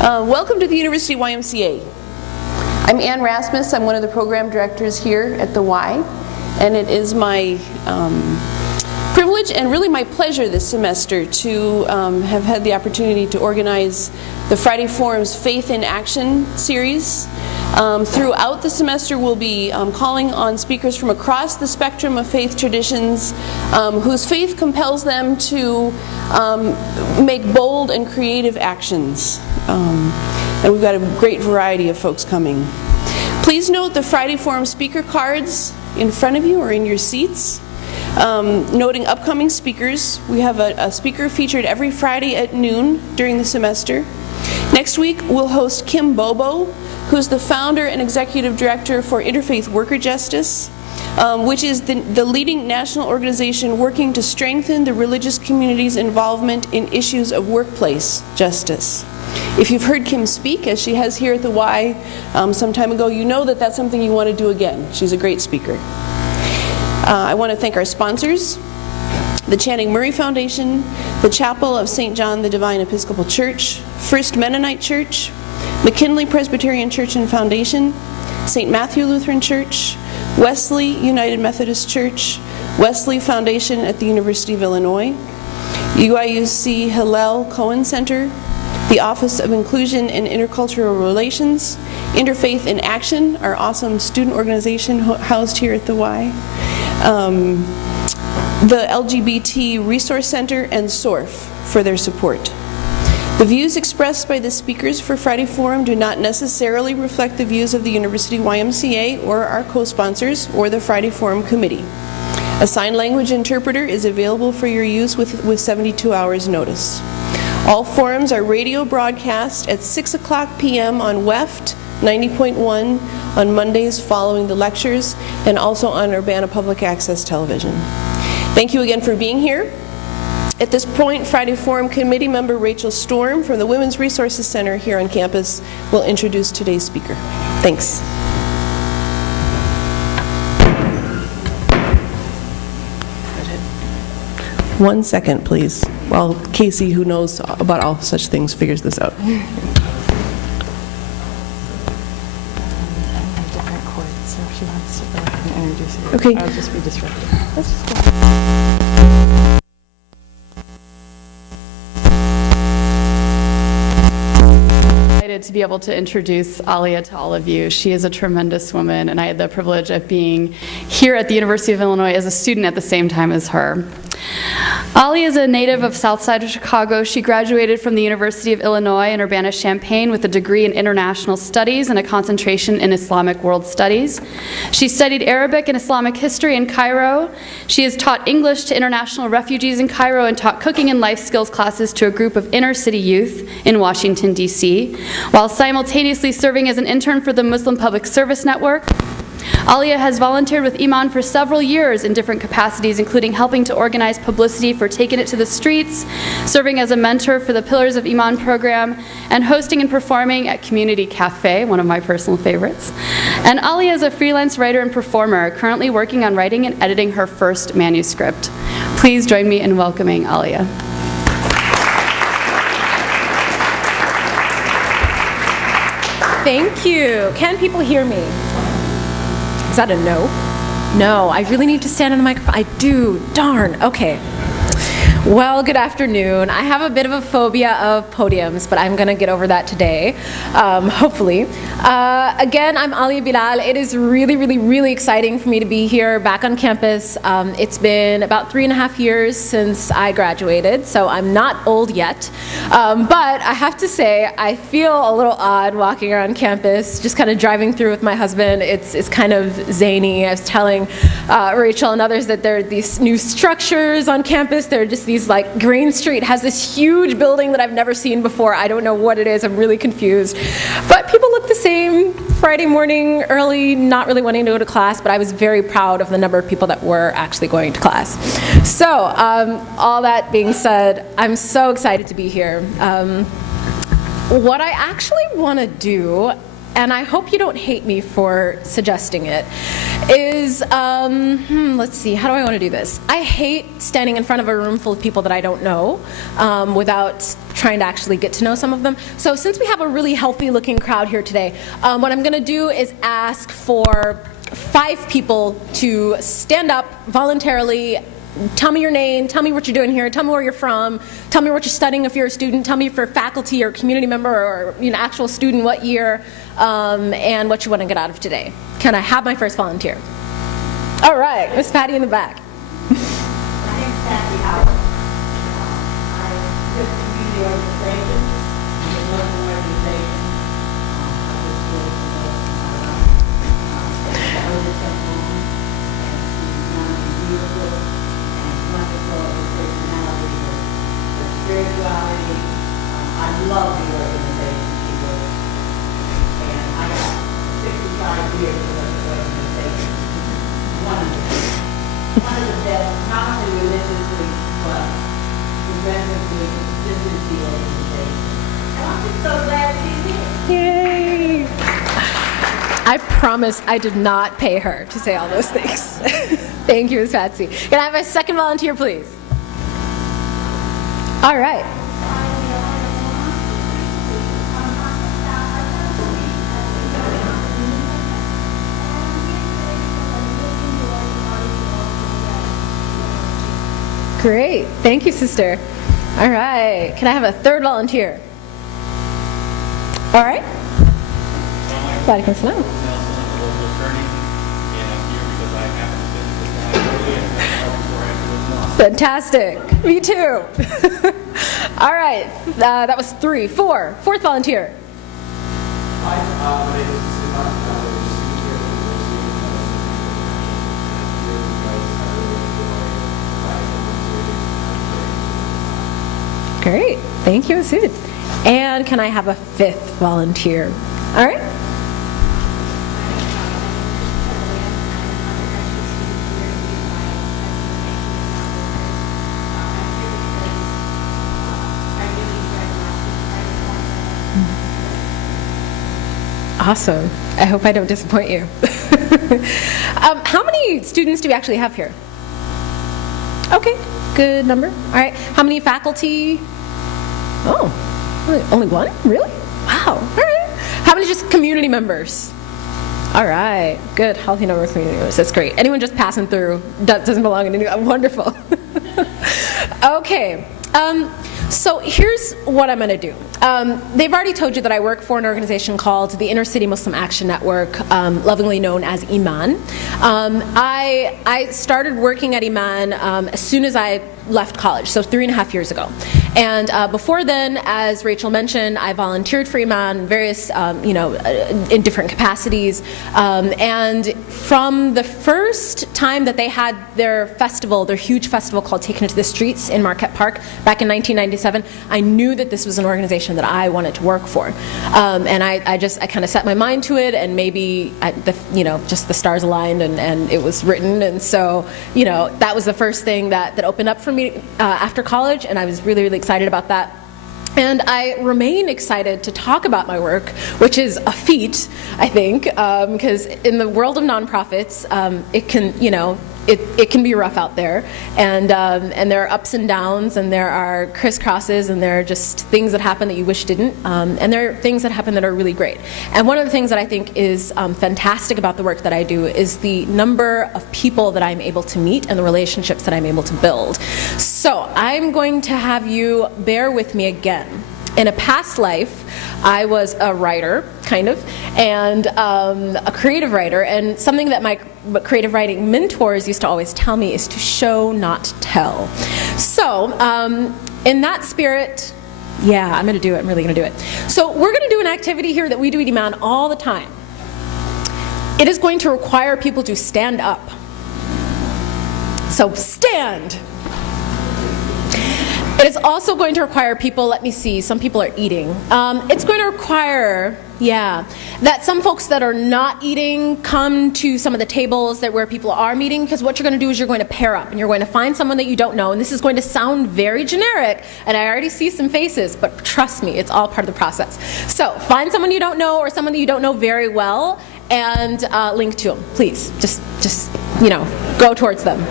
Welcome to the University YMCA. I'm Ann Rasmus. I'm one of the program directors here at the Y, and it is my privilege and really my pleasure this semester to have had the opportunity to organize the Friday Forum's Faith in Action series. Throughout the semester, we'll be calling on speakers from across the spectrum of faith traditions whose faith compels them to make bold and creative actions. And we've got a great variety of folks coming. Please note the Friday Forum speaker cards in front of you or in your seats. Noting upcoming speakers, we have a speaker featured every Friday at noon during the semester. Next week, we'll host Kim Bobo, who's the founder and executive director for Interfaith Worker Justice, which is the leading national organization working to strengthen the religious community's involvement in issues of workplace justice. If you've heard Kim speak, as she has here at the Y some time ago, you know that that's something you want to do again. She's a great speaker. I want to thank our sponsors, the Channing Murray Foundation, the Chapel of St. John the Divine Episcopal Church, First Mennonite Church, McKinley Presbyterian Church and Foundation, St. Matthew Lutheran Church, Wesley United Methodist Church, Wesley Foundation at the University of Illinois, UIUC Hillel Cohen Center, the Office of Inclusion and Intercultural Relations, Interfaith in Action, our awesome student organization housed here at the Y, the LGBT Resource Center, and SORF for their support. The views expressed by the speakers for Friday Forum do not necessarily reflect the views of the University YMCA or our co-sponsors or the Friday Forum Committee. A sign language interpreter is available for your use with 72 hours notice. All forums are radio broadcast at 6 o'clock p.m. on WEFT 90.1 on Mondays following the lectures, and also on Urbana Public Access Television. Thank you again for being here. At this point, Friday Forum Committee member Rachel Storm from the Women's Resources Center here on campus will introduce today's speaker. Thanks. One second, please, while Casey, who knows about all such things, figures this out. Different chords, so if she wants to go ahead and introduce it, Okay. I'll just be disruptive. Let's just go. To be able to introduce Alia to all of you. She is a tremendous woman, and I had the privilege of being here at the University of Illinois as a student at the same time as her. Alia is a native of South Side of Chicago. She graduated from the University of Illinois in Urbana-Champaign with a degree in International Studies and a concentration in Islamic World Studies. She studied Arabic and Islamic history in Cairo. She has taught English to international refugees in Cairo and taught cooking and life skills classes to a group of inner-city youth in Washington, D.C., while simultaneously serving as an intern for the Muslim Public Service Network. Alia has volunteered with IMAN for several years in different capacities, including helping to organize publicity for Taking It to the Streets, serving as a mentor for the Pillars of IMAN program, and hosting and performing at Community Cafe, one of my personal favorites. And Alia is a freelance writer and performer, currently working on writing and editing her first manuscript. Please join me in welcoming Alia. Thank you. Can people hear me? Is that a no? No, I really need to stand on the microphone. I do, darn, okay. Well, good afternoon. I have a bit of a phobia of podiums, but I'm gonna get over that today, hopefully. Again, I'm Alia Bilal. It is really, really, really exciting for me to be here back on campus. It's been about 3.5 years since I graduated, so I'm not old yet. But I have to say, I feel a little odd walking around campus, just kind of driving through with my husband. It's kind of zany. I was telling Rachel and others that there are these new structures on campus. There are just these, like, Green Street has this huge building that I've never seen before. I don't know what it is. I'm really confused. But people look the same. Friday morning, early, not really wanting to go to class, but I was very proud of the number of people that were actually going to class. So, all that being said, I'm so excited to be here. What I actually want to do, and I hope you don't hate me for suggesting it, is, let's see, how do I want to do this? I hate standing in front of a room full of people that I don't know without trying to actually get to know some of them. So since we have a really healthy looking crowd here today, what I'm going to do is ask for 5 people to stand up voluntarily. Tell me your name, tell me what you're doing here, tell me where you're from, tell me what you're studying if you're a student, tell me if you're faculty or community member or actual student, what year, and what you want to get out of today. Can I have my first volunteer? All right, Miss Patty in the back. My name's Patty Howard. I did community organization. I'm a local organization. I just really promote my life. I was a woman, and she's young and beautiful, and wonderful with personality, with spirituality. I love the organization she works. And I got 65 years with the organization. One of the best, not only religiously, but progressively, this is the organization. And I'm just so glad she's here. Yay! I promise I did not pay her to say all those things. Thank you, Ms. Patsy. Can I have a second volunteer, please? All right. Great. Thank you, sister. All right. Can I have a third volunteer? All right. Glad you can sit down. Nelson, I'm a local attorney, and I'm here because I happen to visit the town early and Fantastic. Me too. All right. That was 3. 4. Fourth volunteer. Hi, my name is Stefan. I'm a student here at the University of Great. Thank you, Sid. And can I have a 5th volunteer? All right. Awesome. I hope I don't disappoint you. How many students do we actually have here? Okay, good number. All right. How many faculty? Oh, only one? Really? Wow. All right. How many just community members? All right. Good. Healthy number of community members. That's great. Anyone just passing through that doesn't belong in any? Wonderful. Okay. So here's what I'm going to do. They've already told you that I work for an organization called the Inner City Muslim Action Network, lovingly known as IMAN. I started working at IMAN as soon as I left college, so 3.5 years ago. And before then, as Rachel mentioned, I volunteered for IMAN, various, in different capacities. And from the first time that they had their festival, their huge festival called Taken to the Streets in Marquette Park back in 1997, I knew that this was an organization that I wanted to work for. And I kind of set my mind to it, and maybe, just the stars aligned and it was written. And so, that was the first thing that opened up for me after college, and I was really, really excited about that. And I remain excited to talk about my work, which is a feat, I think, because in the world of nonprofits, it can, it can be rough out there, and there are ups and downs, and there are crisscrosses, and there are just things that happen that you wish didn't, and there are things that happen that are really great. And one of the things that I think is fantastic about the work that I do is the number of people that I'm able to meet and the relationships that I'm able to build. So I'm going to have you bear with me again. In a past life, I was a writer, kind of, and a creative writer, and something that my creative writing mentors used to always tell me is to show, not tell. So, in that spirit, yeah, I'm going to do it. I'm really going to do it. So we're going to do an activity here that we do at IMAN all the time. It is going to require people to stand up. So stand. It is also going to require people, let me see, some people are eating. It's going to require, that some folks that are not eating come to some of the tables where people are meeting, because what you're going to do is you're going to pair up, and you're going to find someone that you don't know, and this is going to sound very generic, and I already see some faces, but trust me, it's all part of the process. So find someone you don't know or someone that you don't know very well, and link to them, please. Just go towards them.